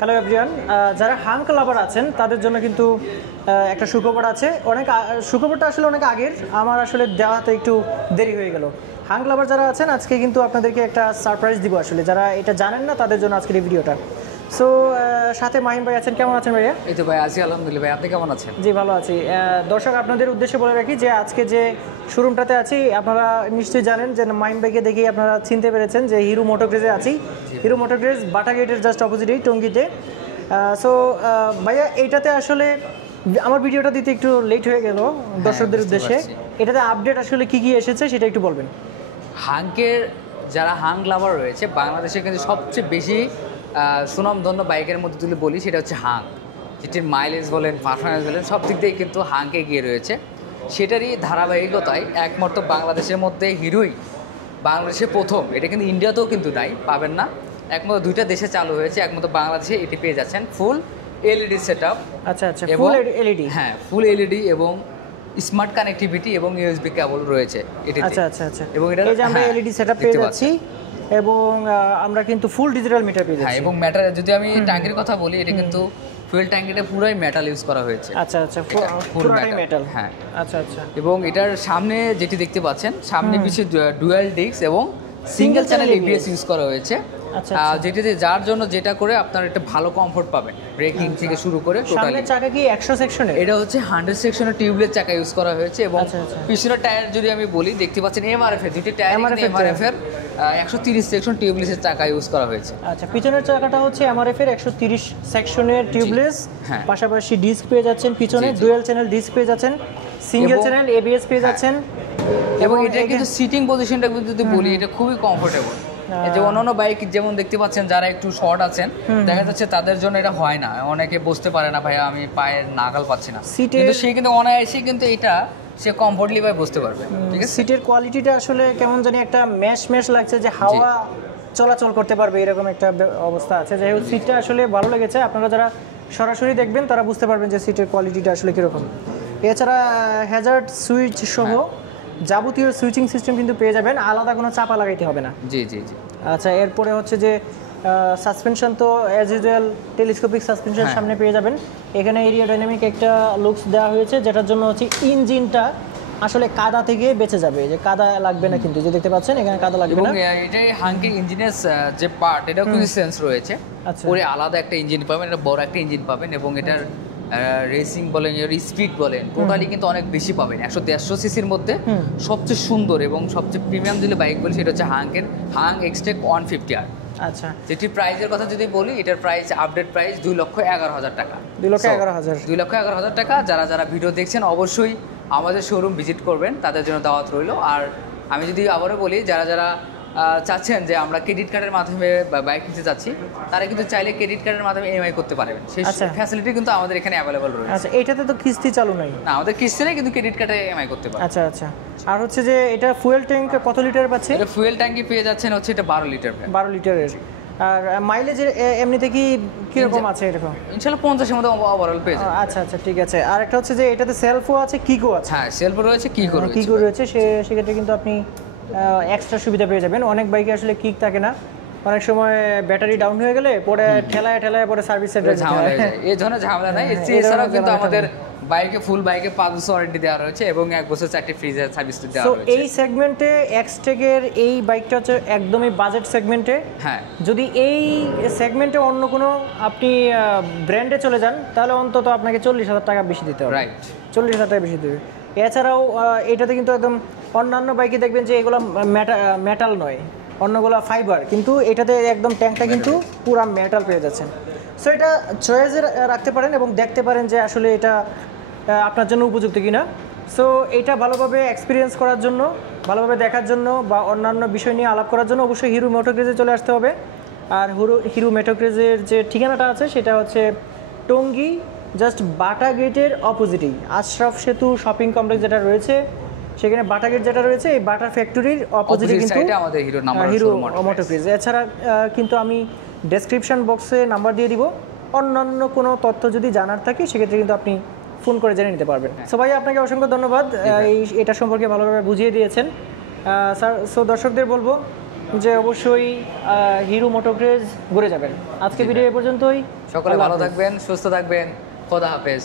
Hello everyone, যারা hunk লাভার আছেন তাদের জন্য কিন্তু একটা সুখবর আছে। সুখবরটা আসলে অনেক আগের, আমার আসলে দেওয়াতে একটু দেরি হয়ে গেল। হাঙ্ক লাভার যারা আছেন আজকে কিন্তু আপনাদেরকে একটা সারপ্রাইজ দিব। আসলে যারা এটা জানেন না তাদের জন্য আজকের এই ভিডিওটা। সো সাথে মাহিম ভাই আছেন। কেমন আছেন ভাইয়া? এই তো ভাই আছি আলহামদুলিল্লাহ। ভাই আপনি কেমন আছেন? জি ভালো আছি। দর্শক আপনাদের উদ্দেশ্যে বলে রাখি যে আজকে যে শোরুমটাতে আছি আপনারা নিশ্চয়ই জানেন যে মাহিম ভাইকে দেখেই আপনারা চিনতে পেরেছেন যে হিরো মোটোক্রেজে আছি। হিরো মোটোক্রেজ বাটা গেটের জাস্ট অপোজিটেই টঙ্গিতে। সো ভাইয়া এইটাতে আসলে আমার ভিডিওটা দিতে একটু লেট হয়ে গেল দর্শকদের উদ্দেশ্যে। এটাতে আপডেট আসলে কি এসেছে সেটা একটু বলবেন। হাঙ্কের যারা হাঙ্ক লাভার রয়েছে বাংলাদেশে কিন্তু সবচেয়ে বেশি সুনামধন্য বাইকের মধ্যে তুলে বলি সেটা হচ্ছে হাঙ্ক, যেটির মাইলেজ বলেন পারফরমেন্স বলেন সব দিক দিয়ে কিন্তু হাঙ্কে এগিয়ে রয়েছে। সেটারই ধারাবাহিকতায় একমাত্র বাংলাদেশের মধ্যে হিরোই বাংলাদেশে প্রথম, এটা কিন্তু ইন্ডিয়াতেও কিন্তু নাই, পাবেন না। একমাত্র দুইটা দেশে চালু হয়েছে, একমাত্র বাংলাদেশে এটি পেয়ে যাচ্ছেন ফুল এলইডি সেট আপ। আচ্ছা আচ্ছা, ফুল এলইডি। হ্যাঁ, ফুল এলইডি এবং স্মার্ট কানেক্টিভিটি এবং ইউএসবি কেবল রয়েছে এটিতে। আচ্ছা আচ্ছা আচ্ছা, এবং এটা এই যে আমরা এলইডি সেটআপ পেয়ে যাচ্ছি এবং আমরা কিন্তু ফুল ডিজিটাল মিটার পেয়ে যাচ্ছি। হ্যাঁ, এবং মেটাল যদি আমি ট্যাঙ্কের কথা বলি, এটা কিন্তু ফুয়েল ট্যাঙ্কিটা পুরোই মেটাল ইউজ করা হয়েছে। আচ্ছা আচ্ছা, পুরোটাই মেটাল। হ্যাঁ আচ্ছা আচ্ছা, এবং এটার সামনে যেটি দেখতে পাচ্ছেন সামনে পিছনে ডুয়াল ডিস্ক এবং সিঙ্গেল চ্যানেল এবিএস ইউজ করা হয়েছে। যেটিতে যার জন্য যেটা করে আপনার একটা ভালো কমফোর্ট পাবেন, ব্রেকিং থেকে শুরু করে টোটালি। সামনের চাকা কি 100 সেকশনের? এটা হচ্ছে 100 সেকশনের টিউবলেস চাকা ইউজ করা হয়েছে এবং পিছনের টায়ার যদি আমি বলি দেখতে পাচ্ছেন এমআরএফ এর দুটি টায়ার, এমআরএফ এর 130 সেকশন টিউবলেসের চাকা ইউজ করা হয়েছে। আচ্ছা, পিছনের চাকাটা হচ্ছে এমআরএফ এর 130 সেকশনের টিউবলেস, পাশাপাশি ডিস্ক পেয়ে যাচ্ছেন পিছনে, ডুয়াল চ্যানেল ডিস্ক পেয়ে যাচ্ছেন, সিঙ্গেল চ্যানেল এবিএস পেয়ে যাচ্ছেন। এবং এটা কিন্তু সিটিং পজিশনটা যদি বলি এটা খুবই কমফোর্টেবল। যে অন্যান্য বাইক যেমন দেখতে পাচ্ছেন যারা একটু শর্ট আছেন দেখা যাচ্ছে তাদের জন্য এটা হয় না, অনেকে বসতে পারে না, ভাই আমি পায়ের নাগাল পাচ্ছি না, কিন্তু সে কিন্তু অনায়াসে কিন্তু এটা সে কমফোর্টলি ভাবে বসতে পারবে। ঠিক আছে, সিটের কোয়ালিটিটা আসলে কেমন জানি একটা ম্যাশ লাগছে, যে হাওয়া চলাচল করতে পারবে এরকম একটা অবস্থা আছে। যাই হোক, সিটটা আসলে ভালো লেগেছে। আপনারা যারা সরাসরি দেখবেন তারা বুঝতে পারবেন যে সিটের কোয়ালিটিটা আসলে কীরকম। এছাড়া হ্যাজার্ড সুইচ সহ যাবতীয় সুইচিং সিস্টেম কিন্তু পেয়ে যাবেন, আলাদা কোনো চাপা লাগাইতে হবে না। জি জি জি। আচ্ছা, এরপরে হচ্ছে যে সাসপেনশন তো অ্যাজ ইউজুয়াল টেলিস্কোপিক সাসপেনশন সামনে পেয়ে যাবেন। এখানে এরিয়াডাইনামিক একটা লুকস দেওয়া হয়েছে, যেটার জন্য হচ্ছে ইঞ্জিনটা আসলে কাদা থেকে বেঁচে যাবে, যে কাদা লাগবে না, কিন্তু যে দেখতে পাচ্ছেন এখানে কাদা লাগবে না। এটাই হাঙ্কের ইঞ্জিনের যে পার্ট এটাও কিন্তু সেন্স রয়েছে। আচ্ছা, পরে আলাদা একটা ইঞ্জিন পাবেন, এটা বড় একটা ইঞ্জিন পাবেন এবং এটার রেসিং বলেন স্পিড বলেন টোটালি কিন্তু অনেক বেশি পাবেন। 100-150 সিসির মধ্যে সবচেয়ে সুন্দর এবং সবচেয়ে প্রিমিয়াম যদি বাইক বলি সেটা হচ্ছে হাঙ্কের হাঙ্ক এক্সটেক 150R। আচ্ছা, যেটির প্রাইসের কথা যদি বলি এটার প্রাইস আপডেট প্রাইস 2,11,000 টাকা। 2,11,000 টাকা। যারা যারা ভিডিও দেখছেন অবশ্যই আমাদের শোরুম ভিজিট করবেন, তাদের জন্য দাওয়াত রইল। আর আমি যদি আবারও বলি যারা যারা চাচ্ছেন যে আমরা ক্রেডিট কার্ডের মাধ্যমে বাইক নিতে যাচ্ছি তারা কিন্তু চাইলে ক্রেডিট কার্ডের মাধ্যমে ইএমআই করতে পারবেন, সেই ফ্যাসিলিটি কিন্তু আমাদের এখানে অ্যাভেলেবল রয়েছে। আচ্ছা, এটাতে তো কিস্তি চালু নাই? না, আমাদের কিস্তি নেই, কিন্তু ক্রেডিট কার্ডে ইএমআই করতে পারবেন। আচ্ছা আচ্ছা, আর হচ্ছে যে এটা ফুয়েল ট্যাঙ্ক কত লিটার পাচ্ছে? এটা ফুয়েল ট্যাঙ্কি পেয়ে যাচ্ছেন হচ্ছে এটা 12 লিটার। 12 লিটারের। আর মাইলেজ এমনিতে কি রকম আছে এরকম? ইনশাআল্লাহ 50 এর মধ্যে ওভারঅল পেয়ে যাবেন। আচ্ছা আচ্ছা, ঠিক আছে। আর একটা হচ্ছে যে এটাতে সেলফও আছে, কিকও আছে। হ্যাঁ, সেলফও রয়েছে, কিকও রয়েছে। সেক্ষেত্রে কিন্তু আপনি এক্সট্রা সুবিধা পেয়ে যাবেন। অনেক বাইকে আসলে কিক থাকে না, অনেক সময় ব্যাটারি ডাউন হয়ে গেলে পরে ঠেলায় পরে সার্ভিস সেন্টারে ঝামেলা হয়ে যায়। এই ধরনের ঝামেলা নাই। এছাড়াও কিন্তু আমাদের বাইকে ফুল বাইকে 5 বছর ওয়ারেন্টি দেওয়া রয়েছে এবং 1 বছর 4টি ফ্রিজের সার্ভিস দেওয়া রয়েছে। এই সেগমেন্টে এক্সটেকের এই বাইকটা হচ্ছে একদমই বাজেট সেগমেন্টে। হ্যাঁ, যদি এই সেগমেন্টে অন্য কোনো আপনি ব্র্যান্ডে চলে যান তাহলে অন্তত আপনাকে 40,000 টাকা বেশি দিতে হবে। রাইট, 40,000 টাকা বেশি দেবে। এছাড়াও এটাতে কিন্তু একদম অন্যান্য বাইকে দেখবেন যে এগুলো মেটাল নয়, অন্যগুলো ফাইবার, কিন্তু এটাতে একদম ট্যাঙ্কটা কিন্তু পুরো মেটাল পেয়ে যাচ্ছেন। সো এটা চয়েসে রাখতে পারেন এবং দেখতে পারেন যে আসলে এটা আপনার জন্য উপযুক্ত কিনা। সো এটা ভালোভাবে এক্সপিরিয়েন্স করার জন্য, ভালোভাবে দেখার জন্য বা অন্যান্য বিষয় নিয়ে আলাপ করার জন্য অবশ্যই হিরো মোটোক্রেজে চলে আসতে হবে। আর হিরো মোটোক্রেজের যে ঠিকানাটা আছে সেটা হচ্ছে টঙ্গী, জাস্ট বাটা গেটের অপোজিটেই আশরাফ সেতু শপিং কমপ্লেক্স যেটা রয়েছে, সেখানে বাটা গেট যেটা রয়েছে এই বাটা ফ্যাক্টরির অপোজিটে কিন্তু আমাদের হিরো মোটোক্রেজ। এছাড়া কিন্তু আমি ডেসক্রিপশন বক্সে নাম্বার দিয়ে দিব, অন্যান্য কোনো তথ্য যদি জানার থাকে সেক্ষেত্রে কিন্তু আপনি ফোন করে জেনে নিতে পারবেন। সো ভাই, আপনাকে অসংখ্য ধন্যবাদ, এটা সম্পর্কে ভালোভাবে বুঝিয়ে দিয়েছেন স্যার। সো দর্শকদের বলবো যে অবশ্যই হিরো মোটোক্রেজ ঘুরে যাবেন। আজকে ভিডিও এ পর্যন্তই। সকলে আল্লাহ ভালো হাফেজ। থাকবেন, সুস্থ থাকবেন, খোদা হাফেজ।